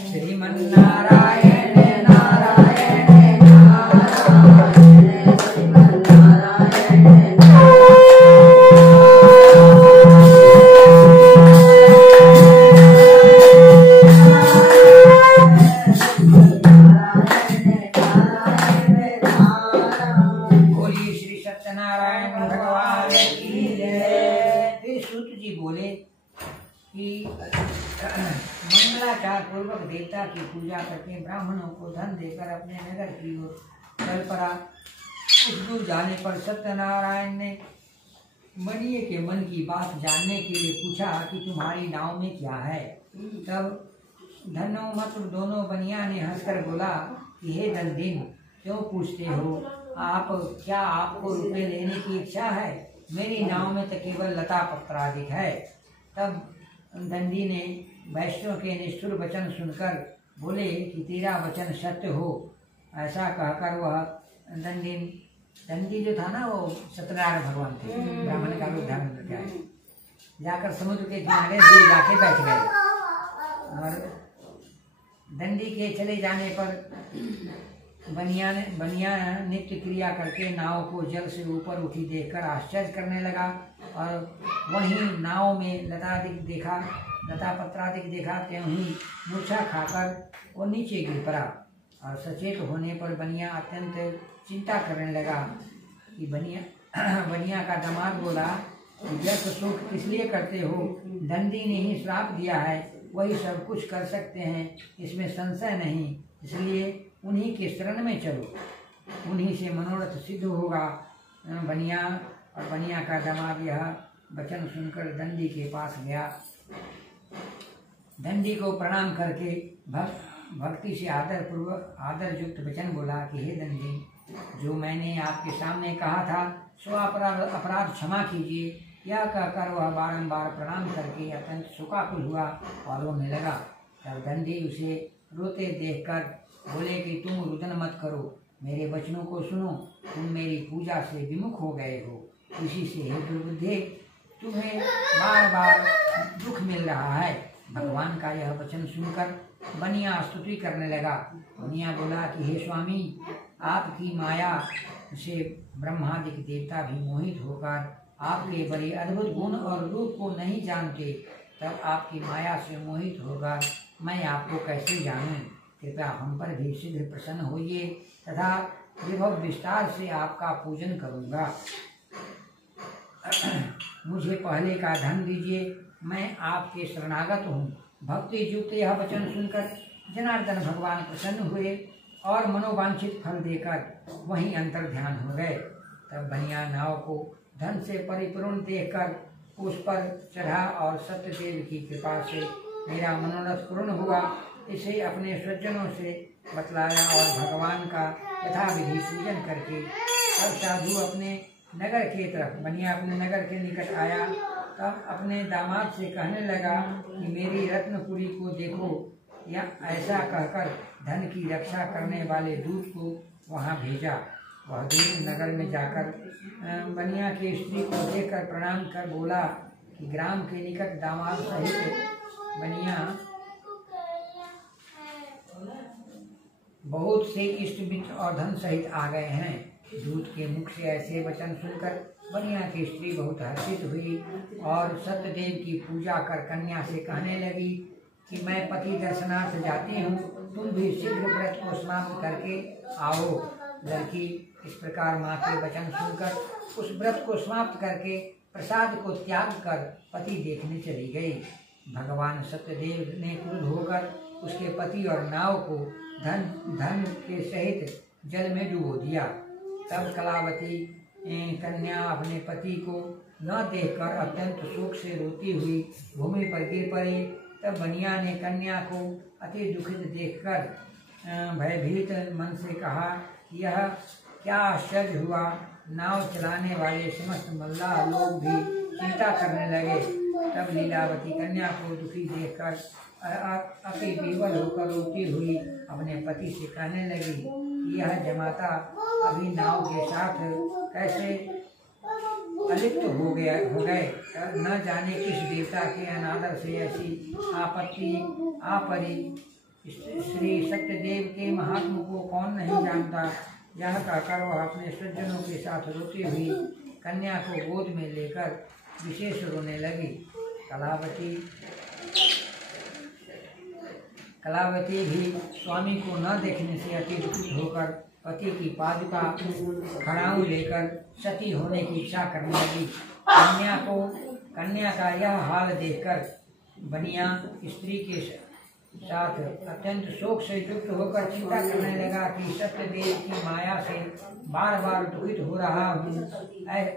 श्रीमन्नारायण नारायण नारायण श्रीमन्नारायण बोलिए श्री सत्यनारायण भगवान की जय। फिर सूत जी बोले कि मंगलाचार पूर्वक देवता की पूजा करके ब्राह्मणों को धन देकर अपने नगर की ओर चल पड़ा। कुछ दूर जाने पर सत्यनारायण ने बनिए के मन की बात जानने के लिए पूछा कि तुम्हारी नाव में क्या है। तब धनोमत दोनों बनिया ने हंसकर बोला कि हे दंदिन, क्यों पूछते हो? क्या आपको रुपए लेने की इच्छा है? मेरी नाव में तो केवल लता पत्रादिक है। तब दंडी ने वैश्यों के निष्ठुर वचन सुनकर बोले कि तेरा वचन सत्य हो। ऐसा कहकर वह दंडी जो था ना, वो सत्यनारायण भगवान थे, ब्राह्मण का रूप धारण करके आए। जाकर समुद्र के किनारे दूर जाके बैठ गए और दंडी के चले जाने पर बनिया नित्य क्रिया करके नाव को जल से ऊपर उठी देखकर आश्चर्य करने लगा और वहीं नाव में लता पत्रादिक देखा। त्यों ही मूर्छा खाकर वो नीचे गिर पड़ा और सचेत होने पर बनिया अत्यंत चिंता करने लगा कि बनिया का दामाद बोला कि व्यर्थ सुख इसलिए करते हो, दंडी ने ही श्राप दिया है, वही सब कुछ कर सकते हैं, इसमें संशय नहीं, इसलिए उन्हीं के शरण में चलो, उन्हीं से मनोरथ सिद्ध होगा। बनिया का दामाद यह वचन सुनकर दंडी के पास गया। दंडी को प्रणाम करके भक्ति से आदर युक्त वचन बोला कि हे दंडी, जो मैंने आपके सामने कहा था सो अपराध क्षमा कीजिए। यह कहकर वह बारंबार प्रणाम करके अत्यंत शोकाकुल हुआ और रोने लगा। तब दंडी उसे रोते देखकर बोले कि तुम रुदन मत करो, मेरे वचनों को सुनो, तुम मेरी पूजा से विमुख हो गए हो, इसी से हे दुर्बुद्धे तुम्हें बार बार दुख मिल रहा है। भगवान का यह वचन सुनकर बनिया स्तुति करने लगा। बनिया बोला कि हे स्वामी, आपकी माया से ब्रह्मादिक देवता भी मोहित होकर आपके बड़े अद्भुत गुण और रूप को नहीं जानते, तब आपकी माया से मोहित होकर मैं आपको कैसे जानूं? कृपया हम पर भी शीघ्र प्रसन्न होइए तथा विभव विस्तार से आपका पूजन करूंगा। मुझे पहले का धन दीजिए, मैं आपके शरणागत हूँ। भक्ति युक्त यह वचन सुनकर जनार्दन भगवान प्रसन्न हुए और मनोवांछित फल देकर वहीं अंतर ध्यान हो गए। तब बनिया नाव को धन से परिपूर्ण देखकर उस पर चढ़ा और सत्यदेव की कृपा से मेरा मनोरथ पूर्ण हुआ, इसे अपने स्वजनों से बतलाया और भगवान का यथाविधि पूजन करके तब साधु अपने नगर के तरफ बनिया अपने नगर के निकट आया। तब अपने दामाद से कहने लगा कि मेरी रत्नपुरी को देखो, या ऐसा कहकर धन की रक्षा करने वाले दूत को वहां भेजा। वह दूत नगर में जाकर बनिया की स्त्री को देखकर प्रणाम कर बोला कि ग्राम के निकट दामाद सहित बनिया बहुत से इष्ट मित्र और धन सहित आ गए हैं। दूत के मुख से ऐसे वचन सुनकर बनिया की स्त्री बहुत हर्षित हुई और सत्यदेव की पूजा कर कन्या से कहने लगी कि मैं पति दर्शनार्थ जाती हूँ, तुम भी शीघ्र व्रत को समाप्त करके आओ। लड़की इस प्रकार माँ के वचन सुनकर उस व्रत को समाप्त करके प्रसाद को त्याग कर पति देखने चली गई। भगवान सत्यदेव ने क्रुद्ध होकर उसके पति और नाव को धन के सहित जल में डुबो दिया। तब कलावती कन्या अपने पति को न देखकर अत्यंत शोक से रोती हुई भूमि पर गिर पड़ी। तब बनिया ने कन्या को अति दुखित देखकर भयभीत मन से कहा, यह क्या आश्चर्य हुआ। नाव चलाने वाले समस्त मल्लाह लोग भी चिंता करने लगे। तब लीलावती कन्या को दुखी देखकर अति विवल होकर रोती हुई अपने पति से कहने लगी, यह जमाता अभी नाव के साथ कैसे अलिप्त हो गए। न जाने किस देवता के अनादर से ऐसी आपत्ति आपरी। श्री सत्यदेव के महात्म को कौन नहीं जानता। यह कहकर वह अपने सज्जनों के साथ रोती हुई कन्या को गोद में लेकर विशेष रोने लगी। कलावती भी स्वामी को न देखने से अति दुखित होकर पति की पादुका खड़ाऊ लेकर सती होने की इच्छा करने लगी। कन्या का यह हाल देखकर बनिया स्त्री के साथ अत्यंत शोक से युक्त होकर चिंता करने लगा कि सत्यदेव की माया से बार बार दुखित हो रहा हूँ,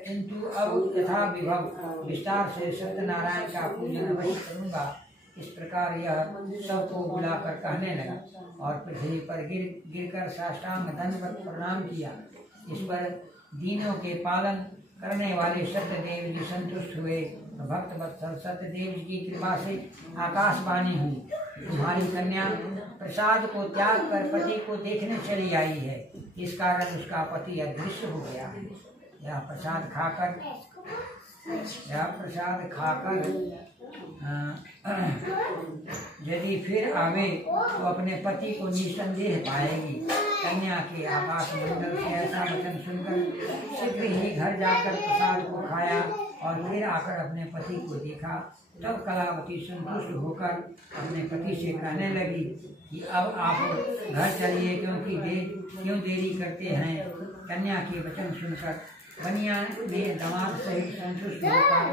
किंतु अब यथा विभव विस्तार से सत्यनारायण का पूजन अवश्य करूँगा। इस प्रकार यह सबको बुलाकर कहने लगा और पृथ्वी पर गिरकर साष्टांग दंडवत प्रणाम किया। इस पर दीनों के पालन करने वाले सत्यदेव जी संतुष्ट हुए। भक्त वत्सल सत्यदेव जी की कृपा से आकाशवाणी हुई, तुम्हारी कन्या प्रसाद को त्याग कर पति को देखने चली आई है, इस कारण उसका पति अदृश्य हो गया है। यह प्रसाद खाकर यदि फिर आवे तो अपने पति को निसंदेह पाएगी। कन्या के आकाश मंडल से ऐसा वचन सुनकर शीघ्र ही घर जाकर प्रसाद को खाया और फिर आकर अपने पति को देखा। तब कलावती संतुष्ट होकर अपने पति से कहने लगी कि अब आप घर चलिए, क्यों देरी करते हैं। कन्या के वचन सुनकर बनिया ने दामाद सहित संतुष्ट होकर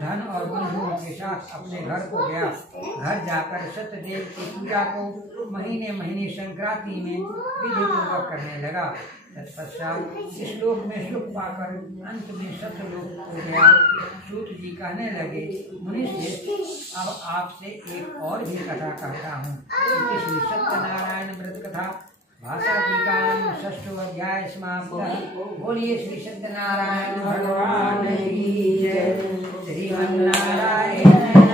धन और बंधुओं के साथ अपने घर को गया। घर जाकर सत्यदेव की पूजा को महीने संक्रांति में विधिपूर्वक करने लगा। तत्पश्चात श्लोक में सुख पाकर अंत में सत्यलोक हो गया। सूत जी कहने लगे, मुनिश्रेष्ठ, अब आपसे एक और भी कथा कहता हूँ। श्री सत्यनारायण व्रत कथा भाषा टीका 6 अध्याय समाप्त। बोलिए श्री सत्यनारायण भगवान की जय। श्रीमन्नारायण।